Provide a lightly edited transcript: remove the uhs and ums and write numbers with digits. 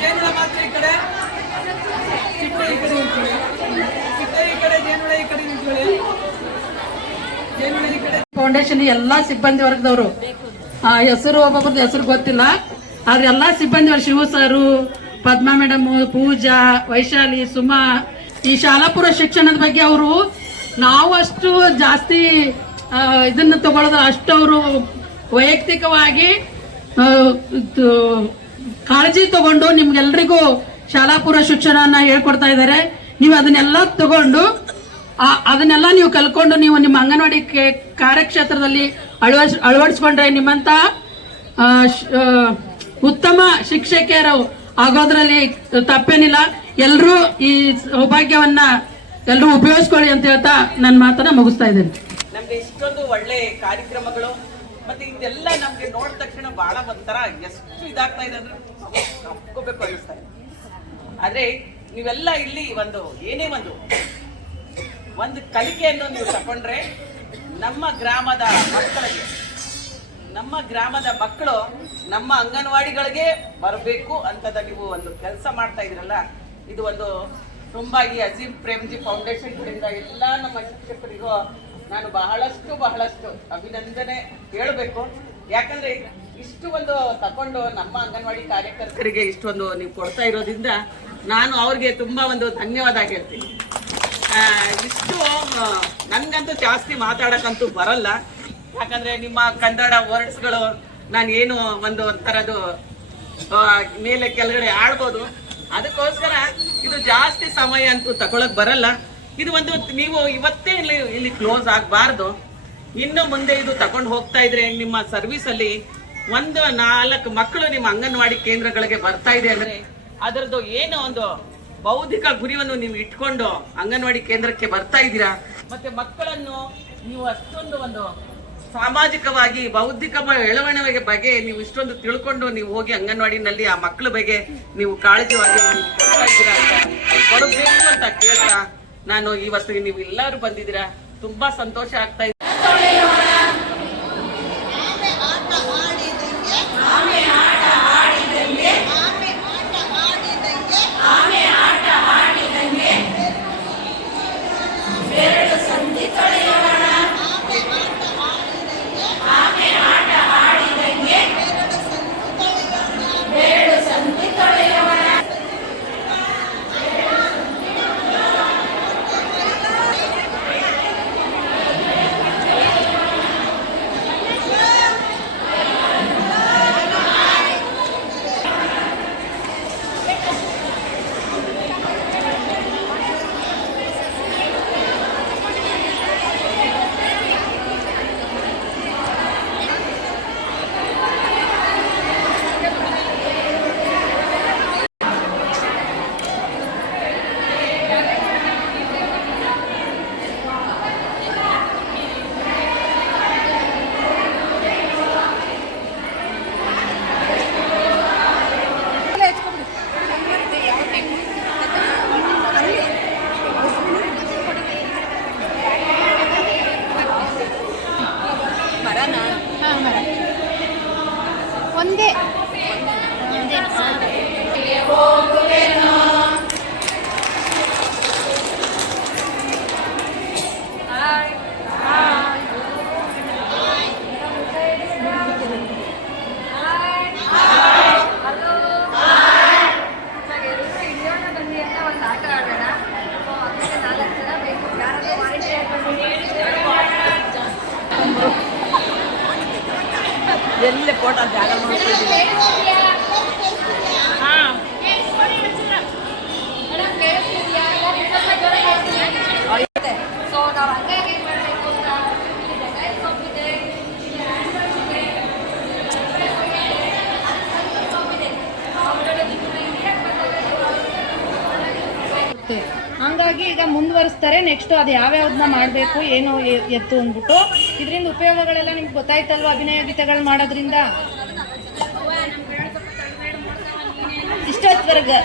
ಜೇನುಳ ಮಾತ್ರ ಈ ಕಡೆ, ಚಿಕ್ಕ ಈ ಕಡೆ ನಿಂತ್ಕೊಳ್ಳಿ, ಚಿಕ್ಕ ಈ ಕಡೆ, ಜೇನುಳ ಈ ಕಡೆ ನಿಂತ್ಕೊಳ್ಳಿ, ಜೇನುಳ ಈ ಕಡೆ. ಫೌಂಡೇಶನ್ ಎಲ್ಲಾ ಸಿಬ್ಬಂದಿ ವರ್ಗದವರು, ಹೆಸರು ಒಬ್ಬೊಬ್ರದ್ದು ಹೆಸರು ಗೊತ್ತಿಲ್ಲ, ಆದ್ರೆ ಎಲ್ಲಾ ಸಿಬ್ಬಂದಿ ಅವರು, ಶಿವ ಸರು, ಪದ್ಮಾ ಮೇಡಮ್, ಪೂಜಾ, ವೈಶಾಲಿ, ಸುಮಾ, ಈ ಶಾಲಾಪೂರ್ವ ಶಿಕ್ಷಣದ ಬಗ್ಗೆ ಅವರು ನಾವು ಅಷ್ಟು ಜಾಸ್ತಿ ಇದನ್ನ ತಗೊಳ್ಳೋದು ಅಷ್ಟು ಅವರು ವೈಯಕ್ತಿಕವಾಗಿ ಕಾಳಜಿ ತಗೊಂಡು ನಿಮ್ಗೆಲ್ರಿಗೂ ಶಾಲಾಪೂರ್ವ ಶಿಕ್ಷಣನ ಹೇಳ್ಕೊಡ್ತಾ ಇದ್ದಾರೆ. ನೀವು ಅದನ್ನೆಲ್ಲ ತಗೊಂಡು ಅದನ್ನೆಲ್ಲ ನೀವು ಕಲ್ಕೊಂಡು ನೀವು ನಿಮ್ಮ ಅಂಗನವಾಡಿ ಕಾರ್ಯಕ್ಷೇತ್ರದಲ್ಲಿ ಅಳವಡಿಸ್ಕೊಂಡ್ರೆ ನಿಮ್ಮಂತ ಉತ್ತಮ ಶಿಕ್ಷಕಿಯರು ಆಗೋದ್ರಲ್ಲಿ ತಪ್ಪೇನಿಲ್ಲ. ಎಲ್ಲರೂ ಈ ಸೌಭಾಗ್ಯವನ್ನ ಎಲ್ಲರೂ ಉಪಯೋಗಿಸ್ಕೊಳ್ಳಿ ಅಂತ ಹೇಳ್ತಾ ನನ್ನ ಮಾತನ್ನ ಮುಗಿಸ್ತಾ ಇದ್ದೇನೆ. ನಮ್ಗೆ ಇಷ್ಟೊಂದು ಒಳ್ಳೆ ಕಾರ್ಯಕ್ರಮಗಳು ಮತ್ತೆ ಇದೆಲ್ಲ ನಮ್ಗೆ ನೋಡಿದ ತಕ್ಷಣ ಬಹಳ ಒಂಥರ ಎಷ್ಟು ಇದಾಗ್ತಾ ಇದೆ ಅಂದ್ರೆ ಒಪ್ಕೋಬೇಕು ಅನಿಸ್ತಾ ಇದೆ. ಆದ್ರೆ ನೀವೆಲ್ಲ ಇಲ್ಲಿ ಏನೇ ಒಂದು ಕಲಿಕೆಯನ್ನು ನೀವು ತಗೊಂಡ್ರೆ ನಮ್ಮ ಗ್ರಾಮದ ಮಕ್ಕಳು ನಮ್ಮ ಅಂಗನವಾಡಿಗಳಿಗೆ ಬರಬೇಕು ಅಂತದ ನೀವು ಒಂದು ಕೆಲಸ ಮಾಡ್ತಾ ಇದ್ರಲ್ಲ, ಇದು ತುಂಬಾ ಈ ಅಜೀಂ ಪ್ರೇಮ್ಜಿ ಫೌಂಡೇಶನ್ ಕಡೆಯಿಂದ ಎಲ್ಲ ನಮ್ಮ ಶಿಕ್ಷಕರಿಗೂ ನಾನು ಬಹಳಷ್ಟು ಅಭಿನಂದನೆ ಹೇಳಬೇಕು. ಯಾಕಂದ್ರೆ ಇಷ್ಟು ತಕೊಂಡು ನಮ್ಮ ಅಂಗನವಾಡಿ ಕಾರ್ಯಕರ್ತರಿಗೆ ಇಷ್ಟೊಂದು ನೀವು ಕೊಡ್ತಾ ಇರೋದ್ರಿಂದ ನಾನು ಅವ್ರಿಗೆ ತುಂಬಾ ಧನ್ಯವಾದ ಹೇಳ್ತೀನಿ. ಇಷ್ಟು ನನ್ಗಂತೂ ಜಾಸ್ತಿ ಮಾತಾಡಕ್ಕಂತೂ ಬರಲ್ಲ, ಯಾಕಂದ್ರೆ ನಿಮ್ಮ ಕನ್ನಡ ವರ್ಡ್ಸ್ಗಳು ನಾನು ಏನು ಒಂಥರದ್ದು ಮೇಲೆ ಕೆಳಗಡೆ ಆಡ್ಬೋದು, ಅದಕ್ಕೋಸ್ಕರ ಇದು ಜಾಸ್ತಿ ಸಮಯ ಅಂತೂ ತಗೊಳಕ್ ಬರಲ್ಲ. ಇದು ನೀವು ಇವತ್ತೇ ಇಲ್ಲಿ ಕ್ಲೋಸ್ ಆಗಬಾರ್ದು, ಇನ್ನು ಮುಂದೆ ಇದು ತಗೊಂಡು ಹೋಗ್ತಾ ಇದ್ರೆ ನಿಮ್ಮ ಸರ್ವಿಸ್ ಅಲ್ಲಿ 4 ಮಕ್ಕಳು ನಿಮ್ಮ ಅಂಗನವಾಡಿ ಕೇಂದ್ರಗಳಿಗೆ ಬರ್ತಾ ಇದೆ ಅಂದ್ರೆ ಅದರದ್ದು ಏನೋ ಬೌದ್ಧಿಕ ಗುರಿಯನ್ನು ನೀವು ಇಟ್ಕೊಂಡು ಅಂಗನವಾಡಿ ಕೇಂದ್ರಕ್ಕೆ ಬರ್ತಾ ಇದ್ದೀರಾ. ಮತ್ತೆ ಮಕ್ಕಳನ್ನು ನೀವು ಅಷ್ಟೊಂದು ಸಾಮಾಜಿಕವಾಗಿ ಬೌದ್ಧಿಕ ಬೆಳವಣಿಗೆ ಬಗ್ಗೆ ನೀವು ಇಷ್ಟೊಂದು ತಿಳ್ಕೊಂಡು ನೀವು ಹೋಗಿ ಅಂಗನವಾಡಿನಲ್ಲಿ ಆ ಮಕ್ಕಳ ಬಗ್ಗೆ ನೀವು ಕಾಳಜಿವಾಗಿ ನೀವು ಕೊಡ್ತಾ ಇದ್ದೀರಾ ಅಂತ ಕೊಡಬೇಕು ಅಂತ ಕೇಳ್ತಾ ನಾನು ಇವತ್ತು ನೀವು ಎಲ್ಲರೂ ಬಂದಿದ್ದೀರಾ, ತುಂಬಾ ಸಂತೋಷ ಆಗ್ತಾ ಇದೆ. ಒಂದೇ ಎಲ್ಲಿ ಫೋಟೋ ಜಾಗ ಹಾಂ ಸೊ ನಾವು ಹಂಗಾಗಿ ಏನು ಮಾಡಬೇಕು ಅಂತ ಹಂಗಾಗಿ ಈಗ ಮುಂದುವರಿಸ್ತಾರೆ. ನೆಕ್ಸ್ಟ್ ಅದು ಯಾವ್ಯಾವ್ದನ್ನ ಮಾಡಬೇಕು ಏನು ಎತ್ತು ಅಂದ್ಬಿಟ್ಟು ಇದರಿಂದ ಉಪಯೋಗಗಳೆಲ್ಲ ನಿಮ್ಗೆ ಗೊತ್ತಾಯ್ತಲ್ವ? ಅಭಿನಯ ಗೀತೆಗಳು ಮಾಡೋದ್ರಿಂದ ಇಷ್ಟೊತ್ತವರೆಗೆ